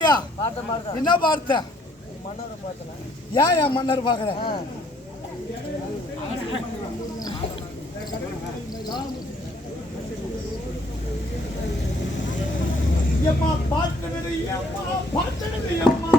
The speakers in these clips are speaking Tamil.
என்ன பார்த்த? ஏன் என் மன்னர் பாக்குற? எம்மா பார்த்தனது எம்மா பார்த்தனது எம்மா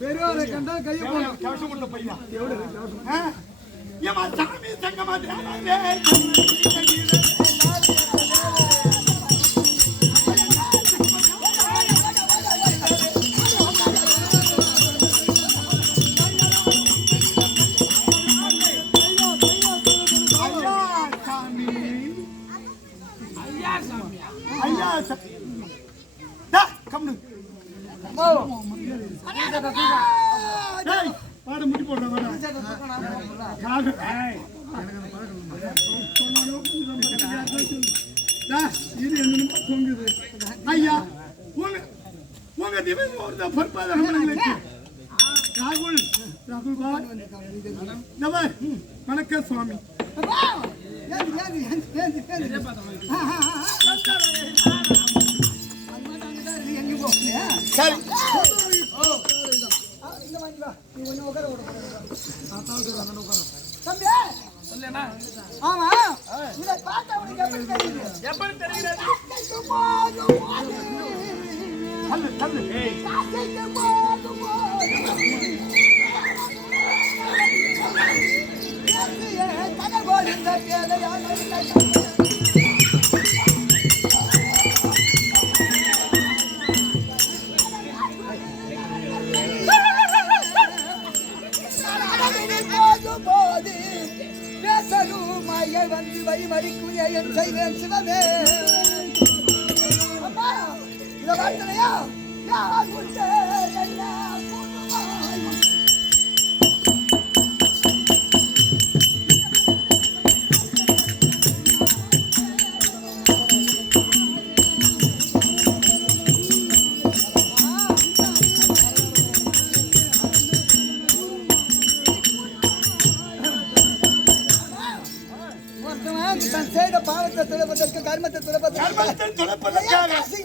பெரியவரை கண்டால் கையை போடணும். கவசம் உள்ள பையன் சாமி சங்கமா முடி போடுற ஐயா உங்க திவன் ஒரு பொறுப்பாளர்களுக்கு ராகுல் வணக்கம் சுவாமி. சரி ஆமா இதை பார்த்தா உனக்கு எப்படி தெரிகிறது? வந்து வழிமறிக்குரிய என் செய்வேன் சிவமே. அம்மா இத வார்த்தையா யார் குட்டே என்ன கர்மத்தை துளப்பதற்கு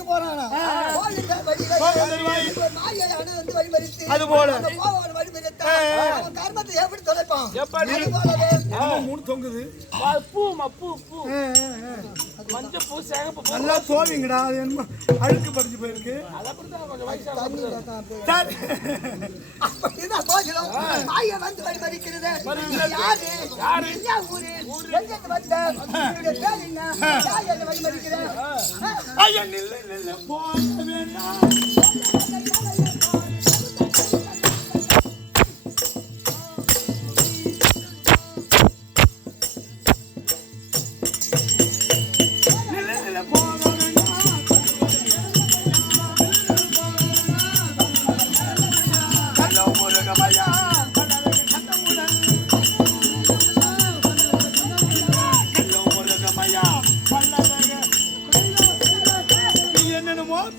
போறானா அதுபோல கர்மத்தை எப்படி துளைப்பான்? மூணு தொங்குது மஞ்சள் பூ சேகப்பு நல்லா சோவிங்கடா. அது என்ன அழுக்கு படிச்சு போயிருக்கு. வந்து வழிமறிக்கிறது யாரு ஊரு வழிமறிக்கிறேன். ஐயா நில்ல நில்ல போக வேண்டாம்.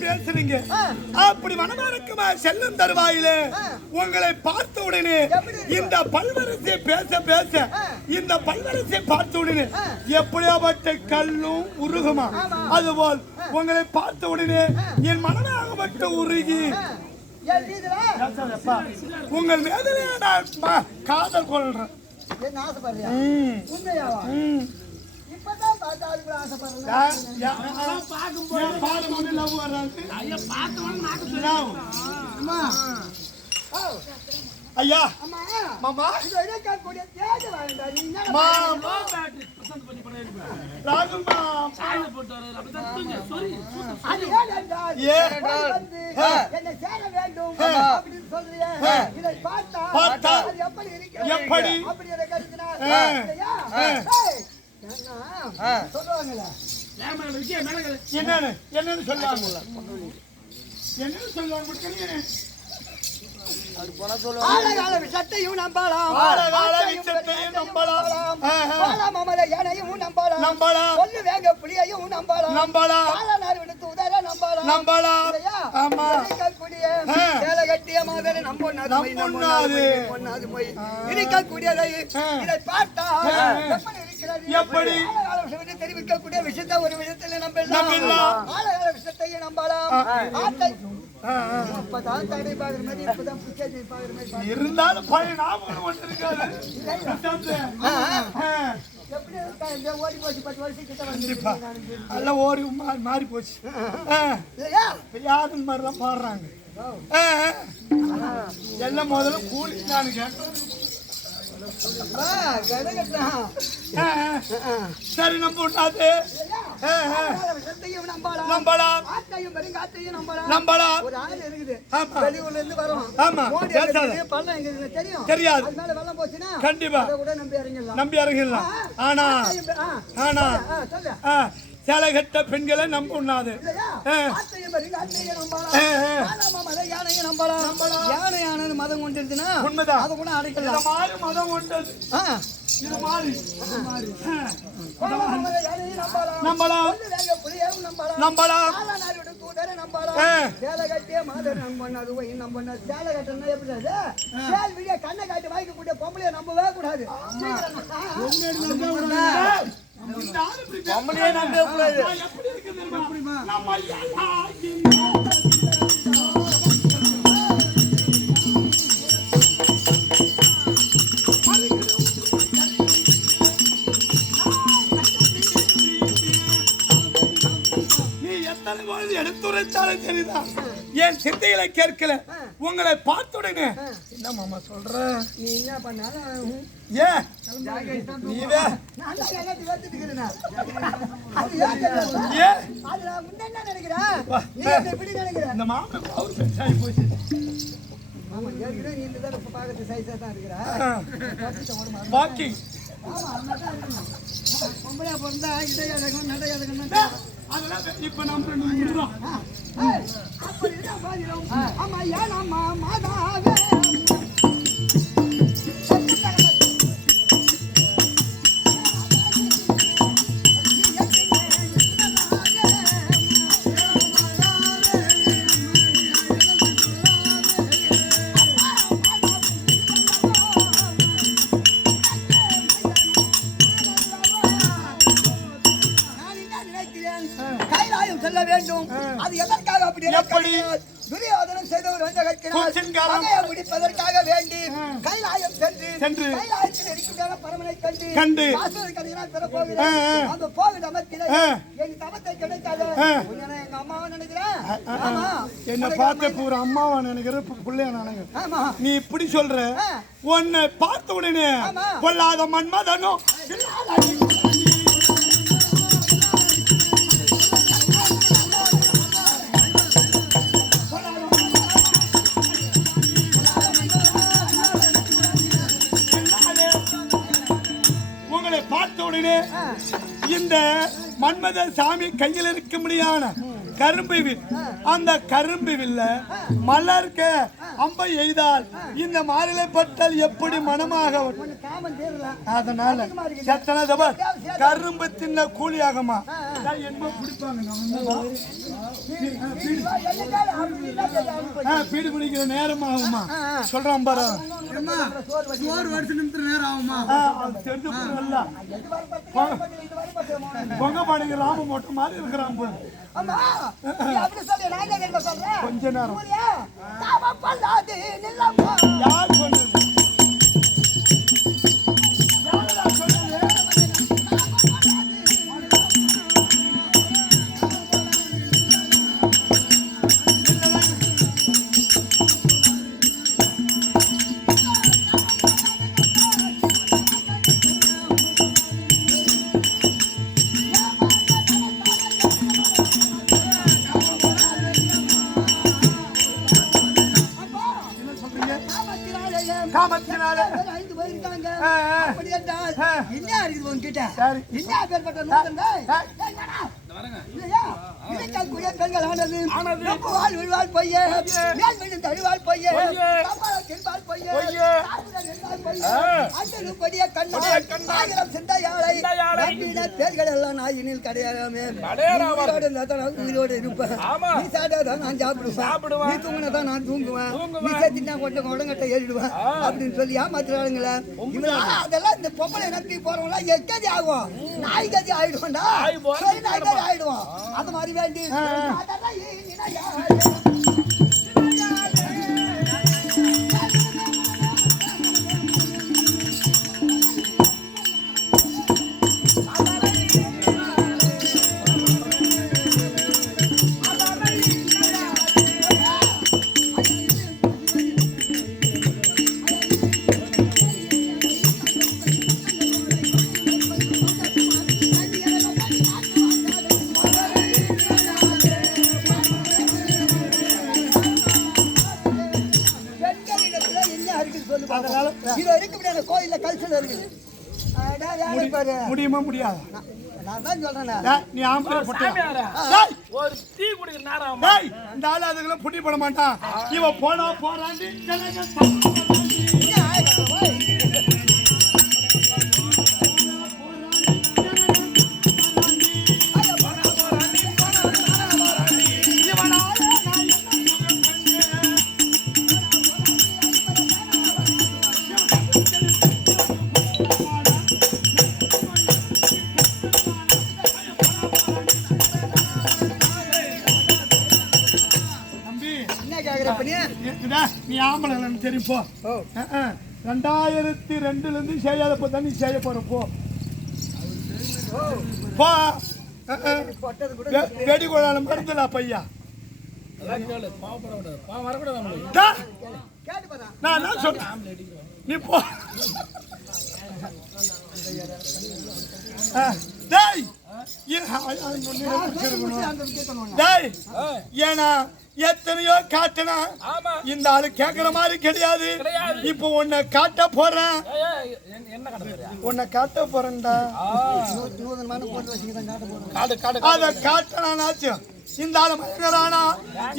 பேசுறீங்க அப்படி மனமானக்குமா செல்லும் தருவாயிலே உங்களை பார்த்த உடனே இந்த பல்வரிசை பேச பேச இந்த பல்வரிசை பார்த்த உடனே எப்படியாப்பட்ட கல்லும் உருகுமா அதுபோல் உங்களை பார்த்த உடனே என் மனமாகப்பட்ட உருகி உங்கள் மேதலே நான் காதல் கொள்றேன். ஐயா மாமா ராகுமா சாயில போட்டு வர அப்படிதான் தூங்க sorry அது ஏனென்றால் ஏனென்றால், வந்து என்னை சேர வேண்டும் அப்படின்னு சொல்றியே. இதை பார்த்தா பார்த்தால் அது எப்படி இருக்கிறது? எப்படி? அப்படி என கருதினால் இல்லையா? என்ன சொல்லுவாங்கல்ல, ஏமா இருக்கே மேல என்னன்னு சொல்லுவாங்க என்னன்னு சொல்லுவாங்க ஆழகால விஷத்தையும் நம்பலாம், ஆழகால விஷத்தையும் நம்பலாம், மாமலை யானையும் நம்பலாம், நம்பலாம், கொல்லு வேங்க புலியையும் நம்பலாம், நம்பலாம், காலனார் விடுத்து உதர நம்பலாம், நம்பலாம். இல்லையா? ஆமா. இருக்கக்கூடிய சேலை கட்டிய மாதிரி நம்பொன்னாது போய் இருக்கக்கூடியதை இதை பார்த்தா எப்படி இருக்கிறது? எப்படி? ஆழகால விஷயத்தை தெரிவிக்கக்கூடிய விஷயத்தை ஒரு விஷயத்துல நம்பலாம், ஆழகால விஷயத்தையும் நம்பலாம். ஆட்டை அப்பதான் தடை பாக்குற மாதிரி இப்பதான் புச்சை பாக்குற மாதிரி இருந்தாலும் பழைய ஞாபகம் ஒன்று இருக்காது. எப்படி இருக்கா? இந்த ஓடி போச்சு 10 வருஷம் கிட்ட கண்டிப்பா. வந்து எல்லாம் ஓடி மாறி போச்சு. இல்லையா? யாரும் இந்த மாதிரி தான் பாடுறாங்க. எல்லாம் முதல்ல கூலி நான் கேட்டேன். சரி நம்ம உண்டாது நம்பலாம், நம்பலாம். ஒரு ஆறு இருக்குது, ஆமா. வெளியூர்ல இருந்து வரும். ஆமா. மோடி இருக்குது, பள்ளம் எங்க இருக்குன்னு தெரியும். தெரியாது. அது மேல வெள்ளம் போச்சுன்னா கண்டிப்பா அதை கூட நம்பி இறங்கிடலாம். நம்பி இறங்கிடலாம். ஆனா ஆனா சொல்லு. சேலை கட்ட பெண்களை நம்ப உண்ணாது. இல்லையா? ஆத்தையும் பாருங்க, ஆத்தையும் நம்பலாம். ஆனாமாமலை யானையும் நம்பலாம். யானை யானைன்னு மதம் கொண்டிருச்சுன்னா உண்மைதான். அதை கூட அடைக்கலாம். இந்த மாதிரி மதம் கொண்டது. இது மாதிரி ஆனாமாமலை யானையும் நம்பலாம். நம்பலாம், கொல்லு வேங்க புலியையும் நம்பலாம். நம்பலாம், காலனாரியோட தூதரை நம்பலாம். சேலை கட்டிய மாதர் நம்பண்ணாது போய் நம்பண்ணா. சேலை கட்டணும்னா எப்படி அது? சேல் விடிய கண்ணை காட்டி வாய்க்க கூடிய பொம்பளைய நம்பவே கூடாது. பொம்பளையே நம்பவே கூடாது. எப்படி இருக்கு தெரியுமா? நம்ம எடுத்துரைச்சாலும் சரிதான். என் சிந்தைகளை கேட்கல. உங்களை பார்த்த உடனே என்ன மாமா சொல்ற? நீ என்ன பண்ணாலும் ஏன் நீவே நான் தான் எல்லாத்தையும் வச்சுட்டு இருக்கிறேன். அது ஏன் தெரியல? ஏன் அது நான் முன்ன என்ன நினைக்கிறேன், நீ அதை எப்படி நினைக்கிற? இந்த மாமா அவர் பெருசாகி போச்சு. ஆமா, ஏற்கனவே நீ இந்த தடவை இப்ப பார்க்கறது சைஸா தான் இருக்கிற. வாக்கிங் ஆமா, அந்த தான் இருக்கணும். பொம்பளையா பிறந்தா இடையழகம் நடையழகம் அதெல்லாம் இப்ப நம்ம விடுறோம். அப்படி தான் பாதிரும். ஆமா, ஏன் அம்மா மாதாவே வேண்டும். அது எதற்காக அப்படி துரியோதனன் செய்த ஒரு வஞ்சகத்தினால் முடிப்பதற்காக வேண்டி கைலாயம் சென்று கைலாயத்தில் இருக்கின்ற பரமனை கண்டு அந்த போகிற மத்தியிலே என் தவத்தை கிடைக்காது. எங்க அம்மாவை நினைக்கிறேன். என்ன பார்த்த பூரா அம்மாவா நினைக்கிற பிள்ளைய நினைக்கிறேன். நீ இப்படி சொல்ற, உன்னை பார்த்த உடனே கொள்ளாத மன்மதனும் பார்த்த உடனே இந்த மன்மத சாமி கையில் இருக்க முடியாத கரும்பு வில், அந்த கரும்பு வில்ல மலர்க்க அம்பை எய்தால் இந்த மாறிலை பட்டால் எப்படி மனமாக அதனால சத்தனதவர் கரும்பு தின்ன கூலியாகமா பீடி குடிக்கிற நேரம் ஆகுமா சொல்றான் பாரு. நேரம் ஆகுமா பொங்க பாடுங்க ராம மோட்ட மாதிரி இருக்கிறான் போது. கொஞ்ச நேரம் யார் சொன்னது? நாமத்தினால 5 பேர் இருக்காங்க. ஆ, ஆ. அப்படி என்றால் என்ன இருக்குது உன்கிட்ட? சரி. என்ன பேர்பட்ட நூதன்டா? இல்லையா? இருக்கக்கூடிய பெண்கள் ஆனது ரொம்ப வாழ் விழ்வாள் பொய்யே, மேல் விழுந்த அழிவாள் பொய்யே, கம்மாளம் தின்பாள் பொய்யே, காதுல நின்பாள் பொய்யே, அஞ்சலும் கொடிய கண்ணாய், ஆயிரம் சிந்தையாளை, நம்பின பேர்கள் எல்லாம் நாயினில் கடையாராமே. உயிரோடு இருந்தா நான் உயிரோடு இருப்பேன். நீ சாப்பிட்டாதான் நான் சாப்பிடுவேன். நீ தூங்கினாதான் நான் தூங்குவேன். நீ சேர்த்துட்டா கொண்ட உடங்கட்ட ஏறிடுவேன் அப்படின்னு சொல்லி ஏமாத்துறாளுங்களே. அதெல்லாம் இந்த பொம்பளை நம்பி போறவங்களாம் எக்கதி ஆகும். நாய் கதி ஆயிடுவோம்டா. சொல்லி நாய் கதி ஆயிடுவோம். அந்த மாதிரி வேண்டி அதெல்லாம் கோயில்ல கல்ச்சர் இருக்குது. முடியுமா முடியாது? நான் தான் சொல்றேன். நீ ஆம்பளை பொட்டை. ஒரு டீ குடிக்கிற நேரம் டேய், இந்த ஆளு அதுக்குள்ள புட்டி போட மாட்டான். இவன் போனா போறாண்டி. நீ ஆம்பளை தெரியும் போ. 2002 இருந்து செய்யாத போ தான் நீ செய்ய போற போ. வெடி கொள்ளாலும் மருந்துடா பையா. நான் என்ன சொல்றேன் நீ போ. டேய் டேய் ஏன்னா எத்தனையோ காட்டினா இந்த ஆளு கேட்கிற மாதிரி கிடையாது. இப்போ உன்னை காட்ட போறேன். உன்னை காட்ட போறேன்டா. அத காட்டனாச்சும் இந்த ஆளு மயங்கறானா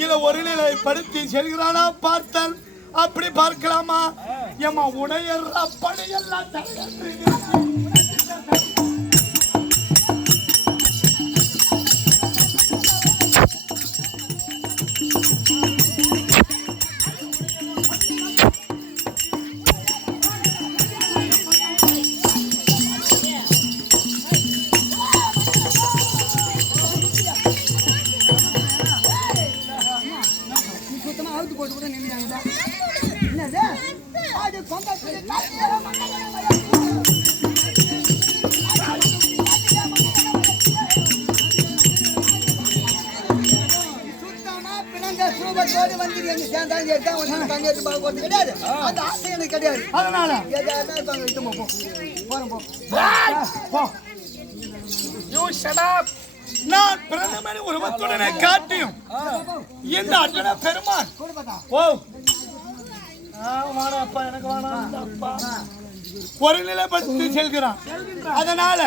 இல்ல ஒரு நிலைப்படுத்தி செல்கிறானா பார்த்தல். அப்படி பார்க்கலாமா? ஏமா உடையற படையெல்லாம் நான் பிரதமர் உருவத்துடனே காட்டியும் இந்த அண்ணன பெருமான் எனக்கு ஒரு நிலைப்படுத்தி செல்கிறான். அதனால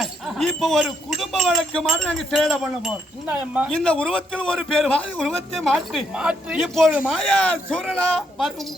இப்ப ஒரு குடும்ப வழக்கு மாதிரி நாங்க சேட பண்ண போறோம். இந்த உருவத்தில் ஒரு பேர் உருவத்தை மாற்றி இப்போது மாயா சூரலா வரும்.